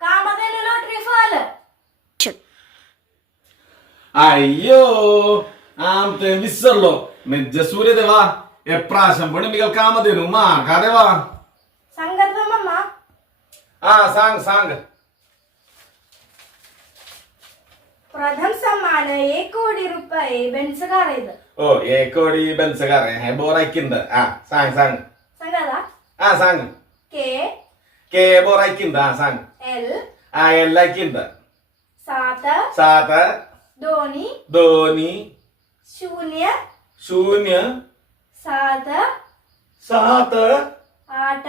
kamadhenu lottery fall. അയ്യോ ആമത്തെ വിസർലോ മെജ്ജസൂര്യദേവാ എപ്രാശം പെണ്ണുമികൾ കാമധേനു മാ കഥവാ സംഗർഭമമ്മ San San प्रथम सम्मान 1 कोटी रुपये बेंचकार ಇದು ഓ 1 കോടി ബെൻസകാർ ഹെ ബോറൈക്കിന്ദ സാങ് സാങ് സംഗത സാങ് കെ ബോറൈക്കിന്ദ സാങ് എൽ എല്ലൈക്കിന്ദ സാത ധോനി ശൂന്യ ശൂന്യ സാത സാത ആട്ട